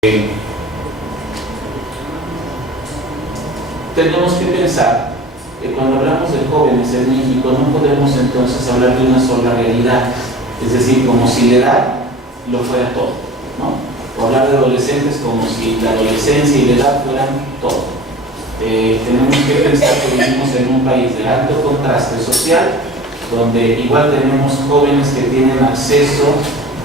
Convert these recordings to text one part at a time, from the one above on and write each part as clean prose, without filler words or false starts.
Tenemos que pensar que cuando hablamos de jóvenes en México no podemos entonces hablar de una sola realidad, es decir, como si la edad lo fuera todo, ¿no? O hablar de adolescentes como si la adolescencia y la edad fueran todo. Tenemos que pensar que vivimos en un país de alto contraste social, donde igual tenemos jóvenes que tienen acceso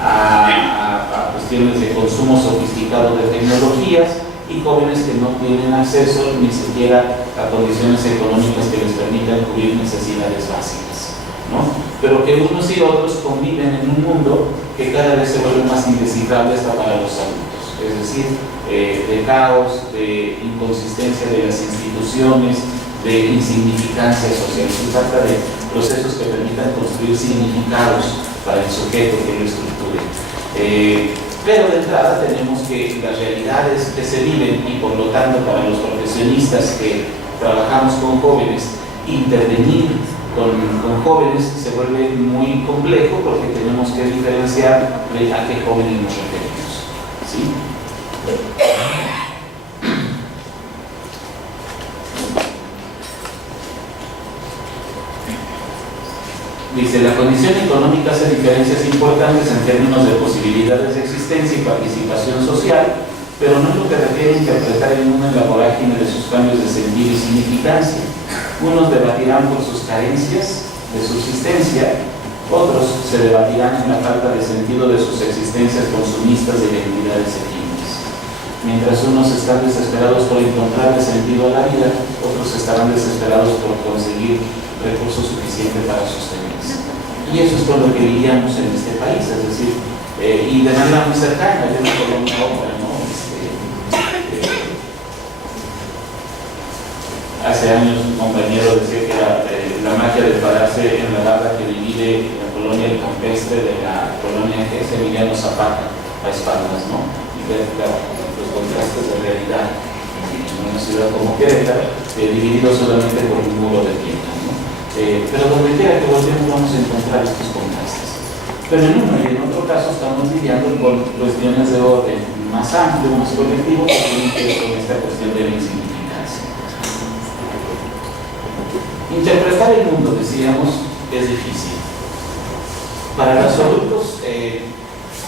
a cuestiones de consumo sofisticado de tecnologías y jóvenes que no tienen acceso ni siquiera a condiciones económicas que les permitan cubrir necesidades básicas, ¿no? Pero que unos y otros conviven en un mundo que cada vez se vuelve más indescifrable hasta para los adultos, es decir, de caos, de inconsistencia de las instituciones, de insignificancia social. Se trata de procesos que permitan construir significados para el sujeto que lo estructure. Pero de entrada tenemos que las realidades que se viven y por lo tanto para los profesionistas que trabajamos con jóvenes, intervenir con jóvenes se vuelve muy complejo porque tenemos que diferenciar a qué jóvenes nos referimos, ¿sí? Dice, la condición económica hace diferencias importantes en términos de posibilidades de existencia y participación social, pero no es lo que requiere interpretar el mundo en la vorágine de sus cambios de sentido y significancia. Unos debatirán por sus carencias de subsistencia, otros se debatirán en la falta de sentido de sus existencias consumistas de identidades efímeras. Mientras unos están desesperados por encontrarle sentido a la vida, otros estarán desesperados por conseguir recursos suficientes para sostenerse. Y eso es con lo que vivíamos en este país, es decir, y de manera muy cercana. Yo me acuerdo una obra, ¿no? Hace años un compañero decía que era la magia de pararse en la barra que divide la colonia del Campestre de la colonia que es Emiliano Zapata, a espaldas, ¿no? Y ver los contrastes de realidad en una ciudad como Querétaro, dividido solamente por un muro de piedra, ¿no? Pero donde quiera que volvemos vamos a encontrar estos contrastes. Pero en uno y en otro caso estamos lidiando con cuestiones de orden más amplio, más colectivo, que tienen que ver con esta cuestión de la insignificancia. Interpretar el mundo, decíamos, es difícil. Para los adultos,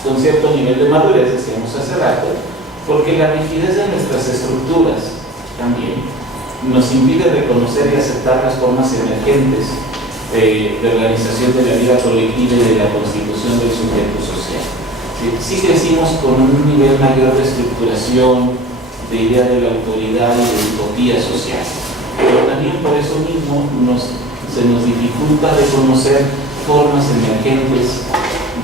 con cierto nivel de madurez, decíamos hace rato, porque la rigidez de nuestras estructuras también nos impide reconocer y aceptar las formas emergentes de organización de la vida colectiva y de la constitución del sujeto social. Sí crecimos con un nivel mayor de estructuración, de idea de la autoridad y de utopía social, pero también por eso mismo se nos dificulta reconocer formas emergentes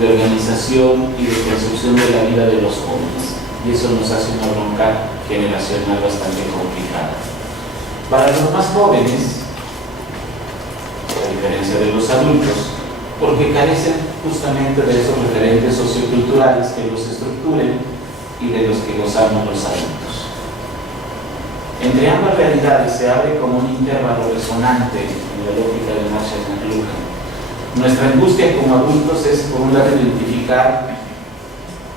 de organización y de construcción de la vida de los jóvenes, y eso nos hace una bronca generacional bastante complicada. Para los más jóvenes, a diferencia de los adultos, porque carecen justamente de esos referentes socioculturales que los estructuren y de los que gozamos los adultos. Entre ambas realidades se abre como un intervalo resonante en la lógica de Marshall McLuhan. Nuestra angustia como adultos es, por un lado, identificar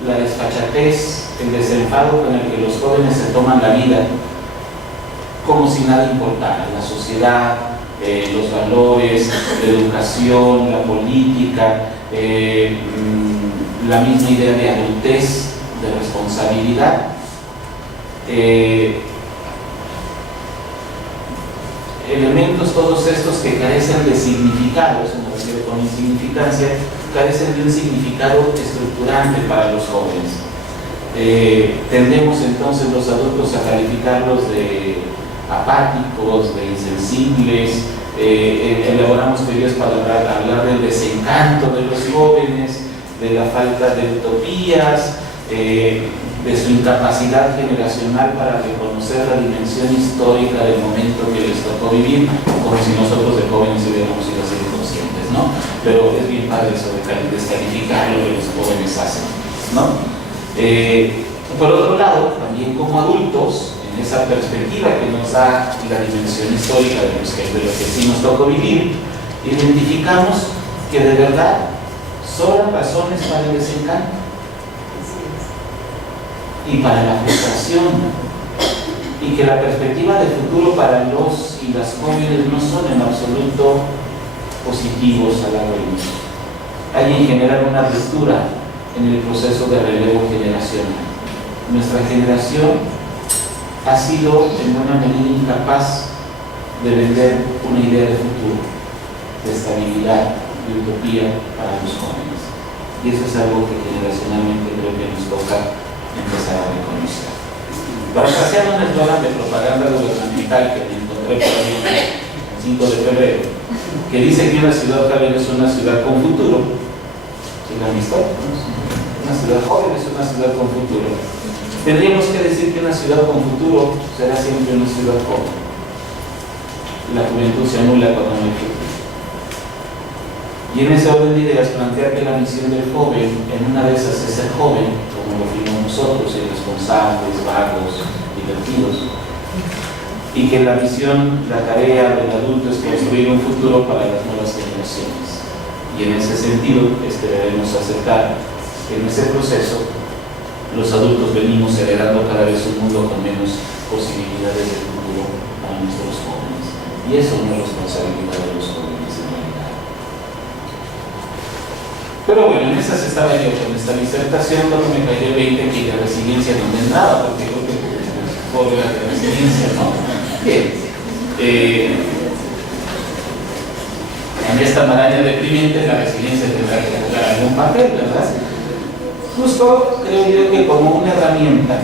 la desfachatez, el desenfado con el que los jóvenes se toman la vida como si nada importara, la sociedad, los valores, la educación, la política, la misma idea de adultez, de responsabilidad. Elementos todos estos que carecen de significados, me refiero con insignificancia, carecen de un significado estructurante para los jóvenes. Tendemos entonces los adultos a calificarlos de apáticos, de insensibles, elaboramos teorías para hablar del desencanto de los jóvenes, de la falta de utopías, de su incapacidad generacional para reconocer la dimensión histórica del momento que les tocó vivir, como si nosotros de jóvenes hubiéramos sido así conscientes, ¿no? Pero es bien padre eso de descalificar lo que los jóvenes hacen, ¿no? Por otro lado, también como adultos, en esa perspectiva que nos da la dimensión histórica de lo que sí nos tocó vivir, identificamos que de verdad sobran razones para el desencanto. y para la frustración, y que la perspectiva de futuro para los y las jóvenes no son en absoluto positivos a largo plazo. Hay en general una ruptura en el proceso de relevo generacional. Nuestra generación ha sido en buena medida incapaz de vender una idea de futuro, de estabilidad, de utopía para los jóvenes. Y eso es algo que generacionalmente creo que nos toca empezar a reconocer. Parafraseando un eslogan de propaganda gubernamental que me encontré por ahí el 5 de febrero, que dice que una ciudad joven es una ciudad con futuro. ¿Sí lo han visto? Una ciudad joven es una ciudad con futuro. Tendríamos que decir que una ciudad con futuro será siempre una ciudad joven. La juventud se anula cuando no hay futuro. Y en ese orden de ideas, plantear que la misión del joven, en una de esas, es ser joven, como lo fuimos nosotros, irresponsables, vagos, divertidos, y que la misión, la tarea del adulto es construir un futuro para las nuevas generaciones. Y en ese sentido es que debemos aceptar que en ese proceso los adultos venimos heredando cada vez un mundo con menos posibilidades de futuro para nuestros jóvenes. Y eso no es responsabilidad de los jóvenes en realidad. Pero bueno, en esas estaba yo con esta disertación, cuando me cayó el 20 que la resiliencia no me entraba, porque creo que por la resiliencia, ¿no? Bien. En esta maraña deprimente la resiliencia tendrá que jugar algún papel, ¿verdad? Justo creo yo que como una herramienta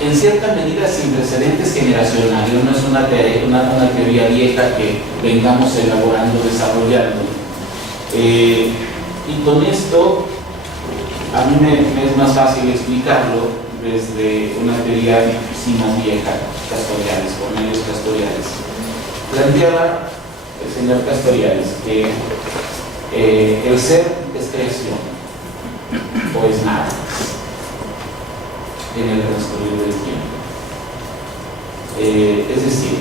en cierta medida sin precedentes generacionales, no es una teoría vieja que vengamos elaborando, desarrollando. Y con esto a mí me es más fácil explicarlo desde una teoría sí más vieja, Castoriadis, Cornelius Castoriadis. Planteaba el señor Castoriadis que el ser es creación o es nada en el transcurrir del tiempo. Es decir,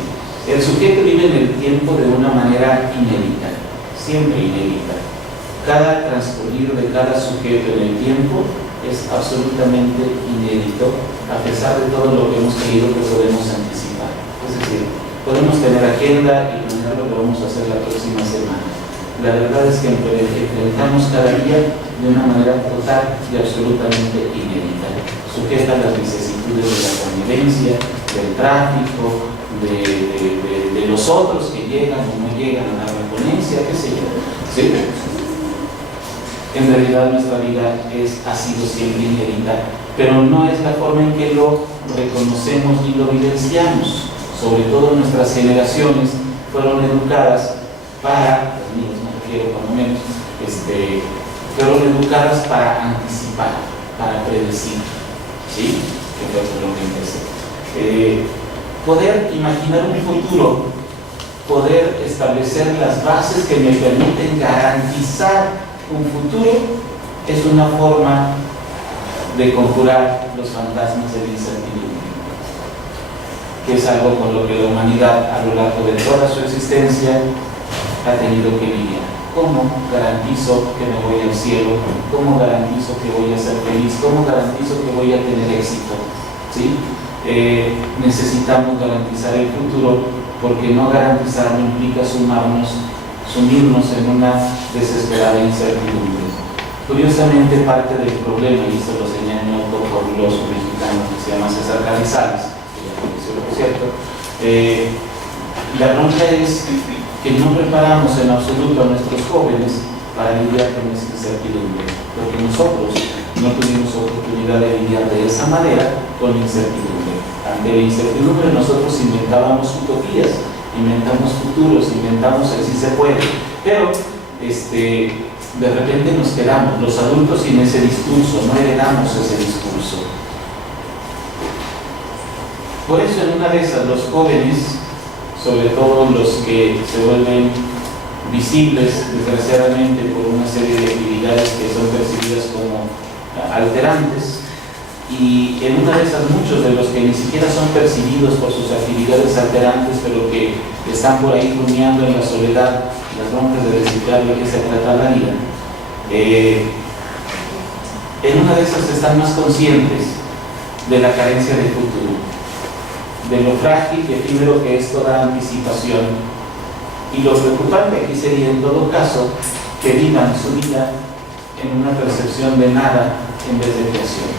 el sujeto vive en el tiempo de una manera inédita, siempre inédita. Cada transcurrir de cada sujeto en el tiempo es absolutamente inédito, a pesar de todo lo que hemos creído que podemos anticipar. Es decir, podemos tener agenda y planear lo que vamos a hacer la próxima semana. La verdad es que enfrentamos cada día de una manera total y absolutamente inédita, sujeta a las vicisitudes de la convivencia, del tráfico, de los otros que llegan o no llegan a la ponencia, qué sé yo. ¿Sí? En realidad nuestra vida ha sido siempre inédita, pero no es la forma en que lo reconocemos ni lo vivenciamos. Sobre todo nuestras generaciones fueron educadas para, los niños me refiero por lo menos, fueron educadas para anticipar, para predecir, ¿sí? Que fue lo que empecé. Poder imaginar un futuro, poder establecer las bases que me permiten garantizar un futuro, es una forma de conjurar los fantasmas de la incertidumbre, que es algo con lo que la humanidad a lo largo de toda su existencia ha tenido que lidiar. ¿Cómo garantizo que me voy al cielo? ¿Cómo garantizo que voy a ser feliz? ¿Cómo garantizo que voy a tener éxito? ¿Sí? Necesitamos garantizar el futuro, porque no garantizarlo implica sumirnos en una desesperada incertidumbre. Curiosamente, parte del problema, y esto lo señala un autor fabuloso mexicano que se llama César Carrizales, que ya falleció, por cierto, la bronca es que no preparamos en absoluto a nuestros jóvenes para lidiar con esa incertidumbre, porque nosotros no tuvimos oportunidad de lidiar de esa manera con la incertidumbre. Ante la incertidumbre nosotros inventábamos utopías, inventamos futuros, inventamos el sí se puede, pero de repente nos quedamos los adultos sin ese discurso, no heredamos ese discurso. Por eso en una de esas los jóvenes, sobre todo los que se vuelven visibles desgraciadamente por una serie de actividades que son percibidas como alterantes, y en una de esas muchos de los que ni siquiera son percibidos por sus actividades alterantes, pero que están por ahí rumiando en la soledad las broncas de reciclar de que se trata la vida, En una de esas están más conscientes de la carencia de futuro, de lo frágil y efímero que es toda anticipación. Y lo preocupante aquí sería, en todo caso, que vivan su vida en una percepción de nada en vez de creación.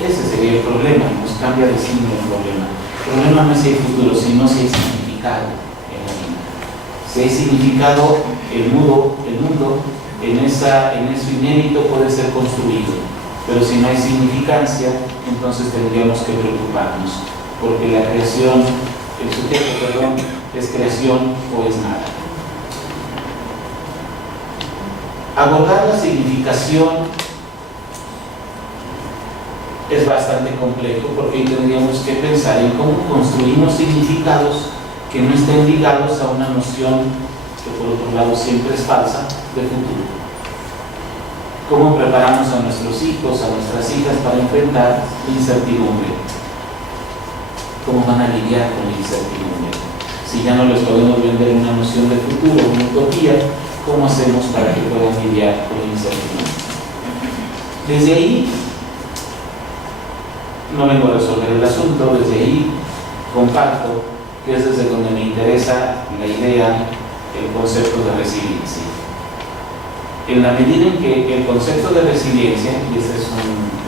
Ese sería el problema, nos cambia de signo el problema. El problema no es si hay futuro, sino si hay significado en la vida. Si hay significado, el mundo en eso inédito puede ser construido. Pero si no hay significancia, entonces tendríamos que preocuparnos, porque la creación, el sujeto, es creación o es nada. Abordar la significación es bastante complejo, porque tendríamos que pensar en cómo construimos significados que no estén ligados a una noción que por otro lado siempre es falsa de futuro. ¿Cómo preparamos a nuestros hijos, a nuestras hijas para enfrentar la incertidumbre? ¿Cómo van a lidiar con la incertidumbre? Si ya no les podemos vender una noción de futuro, una utopía, ¿cómo hacemos para que puedan lidiar con la incertidumbre? Desde ahí, no vengo a resolver el asunto, desde ahí comparto que es desde donde me interesa la idea, el concepto de resiliencia. En la medida en que el concepto de resiliencia, y esta es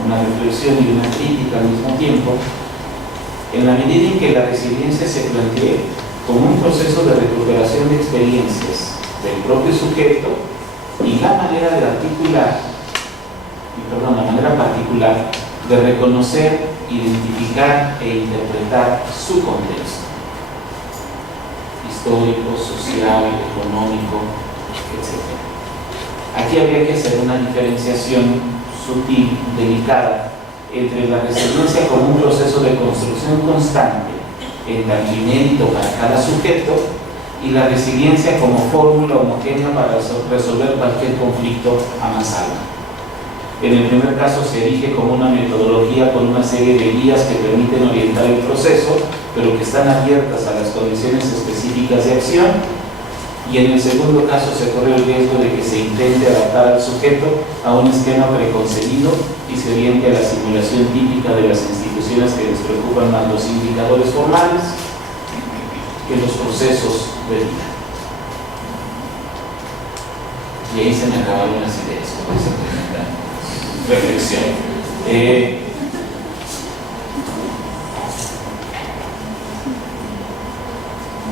una reflexión y una crítica al mismo tiempo, en la medida en que la resiliencia se plantee como un proceso de recuperación de experiencias del propio sujeto y la manera particular de reconocer, identificar e interpretar su contexto histórico, social, económico, etc. Aquí habría que hacer una diferenciación sutil, delicada, entre la resiliencia como un proceso de construcción constante, en tanto inédito para cada sujeto, y la resiliencia como fórmula homogénea para resolver cualquier conflicto a mansalva. En el primer caso se erige como una metodología con una serie de guías que permiten orientar el proceso, pero que están abiertas a las condiciones específicas de acción, y en el segundo caso se corre el riesgo de que se intente adaptar al sujeto a un esquema preconcebido y se oriente a la simulación típica de las instituciones que les preocupan más los indicadores formales que los procesos de vida. Y ahí se me acabaron las ideas con esa reflexión.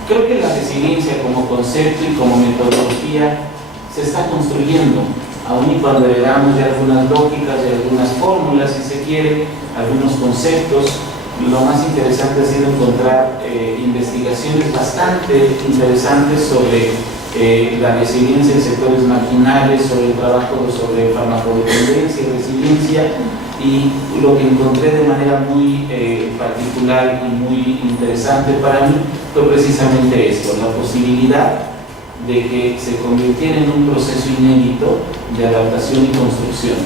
Creo que la resiliencia como concepto y como metodología se está construyendo, aun y cuando heredamos de algunas lógicas, de algunas fórmulas, si se quiere, algunos conceptos. Lo más interesante ha sido encontrar investigaciones bastante interesantes sobre la resiliencia en sectores marginales, sobre el trabajo sobre farmacodependencia y resiliencia, y lo que encontré de manera muy particular y muy interesante para mí fue precisamente esto, la posibilidad de que se convirtiera en un proceso inédito de adaptación y construcción